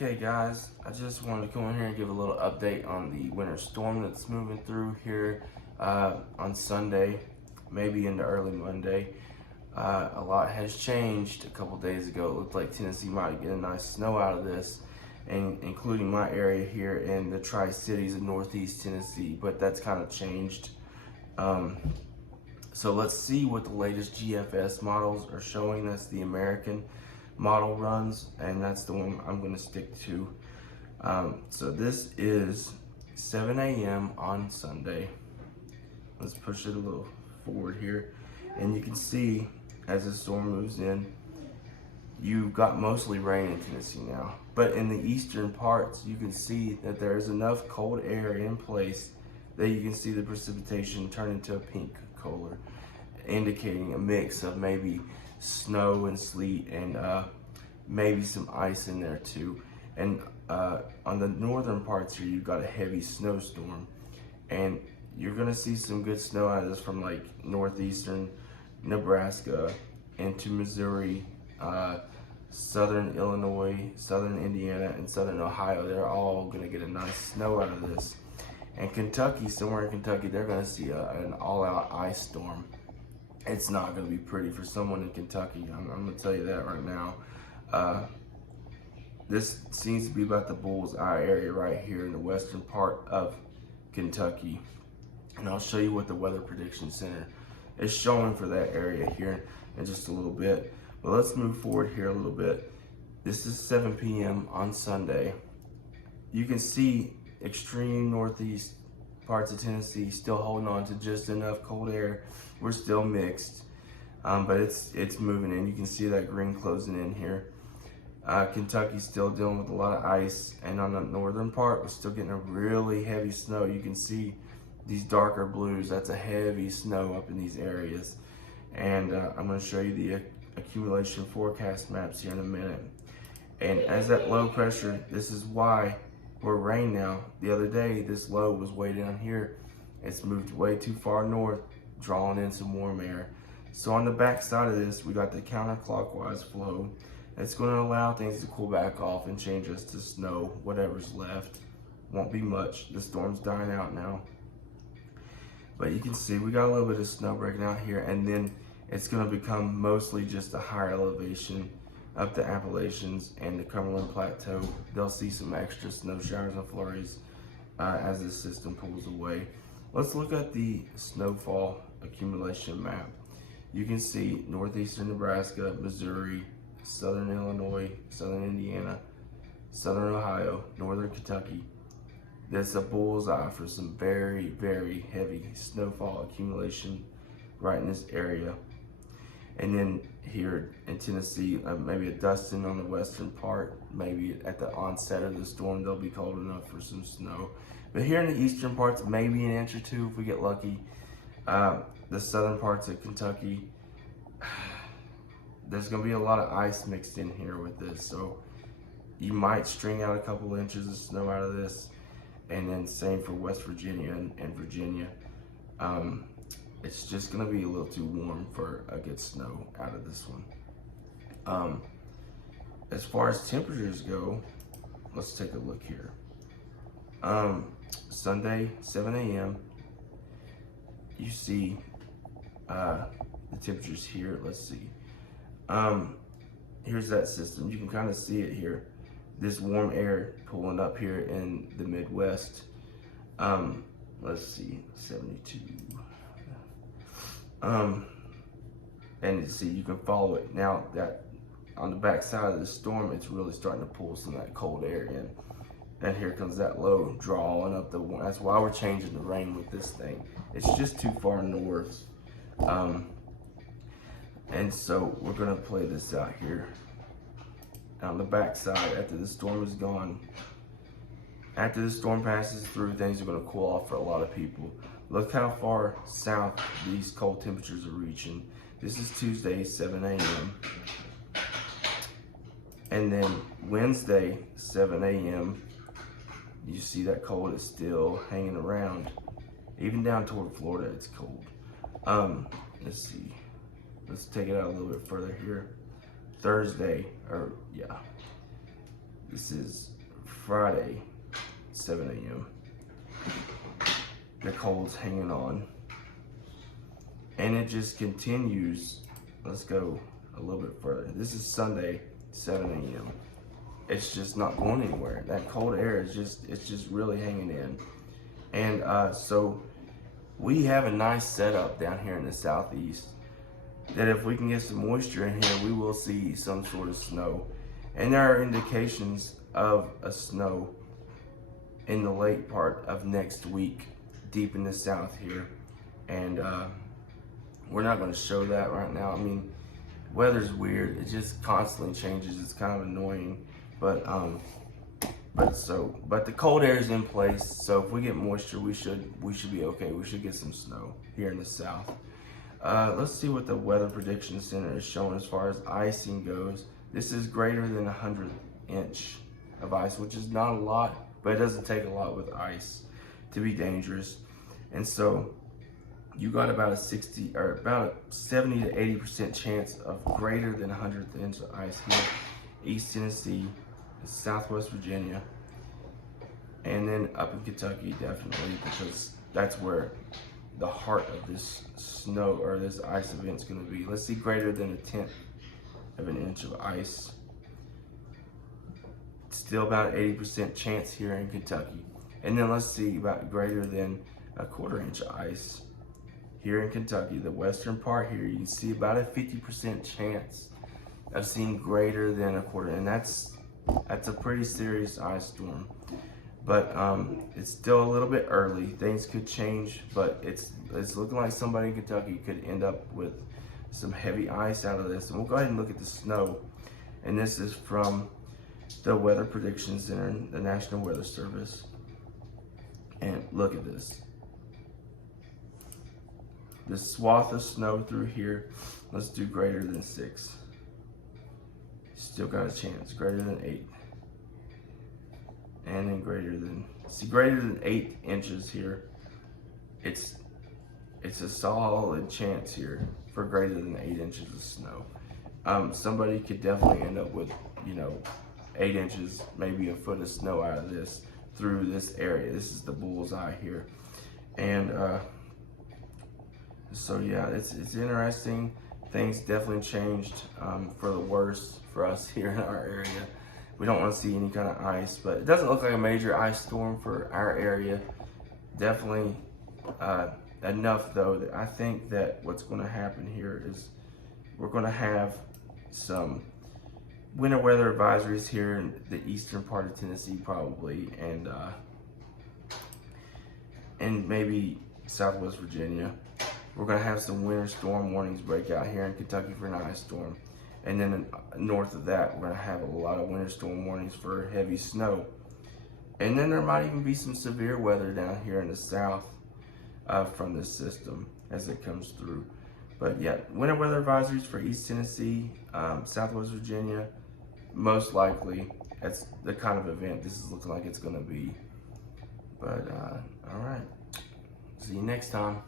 Okay guys, I just wanted to come in here and give a little update on the winter storm that's moving through here on Sunday, maybe into early Monday. A lot has changed. A couple days ago, it looked like Tennessee might get a nice snow out of this, and including my area here in the Tri-Cities of Northeast Tennessee, but that's kind of changed. So let's see what the latest GFS models are showing us. The American model runs, and that's the one I'm going to stick to. So this is 7 a.m. on Sunday. Let's push it a little forward here, and you can see as the storm moves in, you've got mostly rain in Tennessee now, but in the eastern parts you can see that there's enough cold air in place that you can see the precipitation turn into a pink color, indicating a mix of maybe snow and sleet and maybe some ice in there too. And on the northern parts here, you've got a heavy snowstorm, and you're gonna see some good snow out of this from like northeastern Nebraska into Missouri, southern Illinois, southern Indiana, and southern Ohio. They're all gonna get a nice snow out of this. And Kentucky, somewhere in Kentucky, they're gonna see an all-out ice storm. It's not gonna be pretty for someone in Kentucky. I'm gonna tell you that right now. This seems to be about the bull's eye area right here in the western part of Kentucky. And I'll show you what the Weather Prediction Center is showing for that area here in just a little bit. But let's move forward here a little bit. This is 7 p.m. on Sunday. You can see extreme northeast parts of Tennessee still holding on to just enough cold air. We're still mixed, but it's moving in. You can see that green closing in here. Kentucky's still dealing with a lot of ice, and on the northern part, we're still getting a really heavy snow. You can see these darker blues. That's a heavy snow up in these areas. And I'm going to show you the accumulation forecast maps here in a minute. And as that low pressure, this is why we're rain now. The other day, this low was way down here. It's moved way too far north, drawing in some warm air. So on the back side of this, we got the counterclockwise flow. It's going to allow things to cool back off and change us to snow, whatever's left. Won't be much. The storm's dying out now. But you can see we got a little bit of snow breaking out here, and then it's going to become mostly just a higher elevation up the Appalachians and the Cumberland Plateau. They'll see some extra snow showers and flurries as this system pulls away. Let's look at the snowfall accumulation map. You can see northeastern Nebraska, Missouri, southern Illinois, southern Indiana, southern Ohio, northern Kentucky. That's a bullseye for some very, very heavy snowfall accumulation right in this area. And then here in Tennessee, maybe a dusting on the western part. Maybe at the onset of the storm, they'll be cold enough for some snow. But here in the eastern parts, maybe an inch or two if we get lucky. The southern parts of Kentucky, there's gonna be a lot of ice mixed in here with this. So you might string out a couple inches of snow out of this. And then same for West Virginia and Virginia. It's just gonna be a little too warm for a good snow out of this one. As far as temperatures go, let's take a look here. Sunday, 7 a.m. You see the temperatures here. Let's see. Here's that system. You can kind of see it here. This warm air pulling up here in the Midwest. Let's see, 72. And you see, you can follow it. Now that on the back side of the storm, it's really starting to pull some of that cold air in. And here comes that low drawing up the warm. That's why we're changing the rain with this thing. It's just too far north. And so we're gonna play this out here. On the back side, after the storm is gone, after the storm passes through, things are going to cool off for a lot of people. Look how far south these cold temperatures are reaching. This is Tuesday, 7 a.m. And then Wednesday, 7 a.m., you see that cold is still hanging around. Even down toward Florida, it's cold. Let's see. Let's take it out a little bit further here. Thursday, This is Friday, 7 a.m. The cold's hanging on. And it just continues. Let's go a little bit further. This is Sunday, 7 a.m. It's just not going anywhere. That cold air is just really hanging in. And so we have a nice setup down here in the southeast that if we can get some moisture in here, we will see some sort of snow. And there are indications of a snow in the late part of next week, deep in the south here. And we're not going to show that right now. I mean, weather's weird. It just constantly changes. It's kind of annoying, but the cold air is in place. So if we get moisture, we should be okay. We should get some snow here in the south. Let's see what the Weather Prediction Center is showing as far as icing goes. This is greater than 100 inch of ice, which is not a lot, but it doesn't take a lot with ice to be dangerous. And so you got about a 70 to 80% chance of greater than 100th inch of ice here, East Tennessee, Southwest Virginia, and then up in Kentucky, definitely, because that's where the heart of this snow or this ice event is going to be. Let's see, greater than 1/10 of an inch of ice. Still about an 80% chance here in Kentucky. And then let's see about greater than 1/4 inch of ice here in Kentucky. The western part here, you can see about a 50% chance of seeing greater than 1/4, and that's a pretty serious ice storm. But it's still a little bit early. Things could change, but it's looking like somebody in Kentucky could end up with some heavy ice out of this. And we'll go ahead and look at the snow. And this is from the Weather Prediction Center, the National Weather Service. And look at this. This swath of snow through here, let's do greater than 6. Still got a chance, greater than 8. And then greater than 8 inches here. It's a solid chance here for greater than 8 inches of snow. Somebody could definitely end up with, 8 inches, maybe a foot of snow out of this through this area. This is the bullseye here. And so yeah, it's interesting. Things definitely changed for the worse for us here in our area. We don't want to see any kind of ice, but it doesn't look like a major ice storm for our area. Definitely enough though that I think that what's going to happen here is we're going to have some winter weather advisories here in the eastern part of Tennessee probably, and maybe Southwest Virginia. We're going to have some winter storm warnings break out here in Kentucky for an ice storm. And then north of that, we're going to have a lot of winter storm warnings for heavy snow. And then there might even be some severe weather down here in the south from this system as it comes through. But yeah, winter weather advisories for East Tennessee, Southwest Virginia, most likely. That's the kind of event this is looking like it's going to be. But all right, see you next time.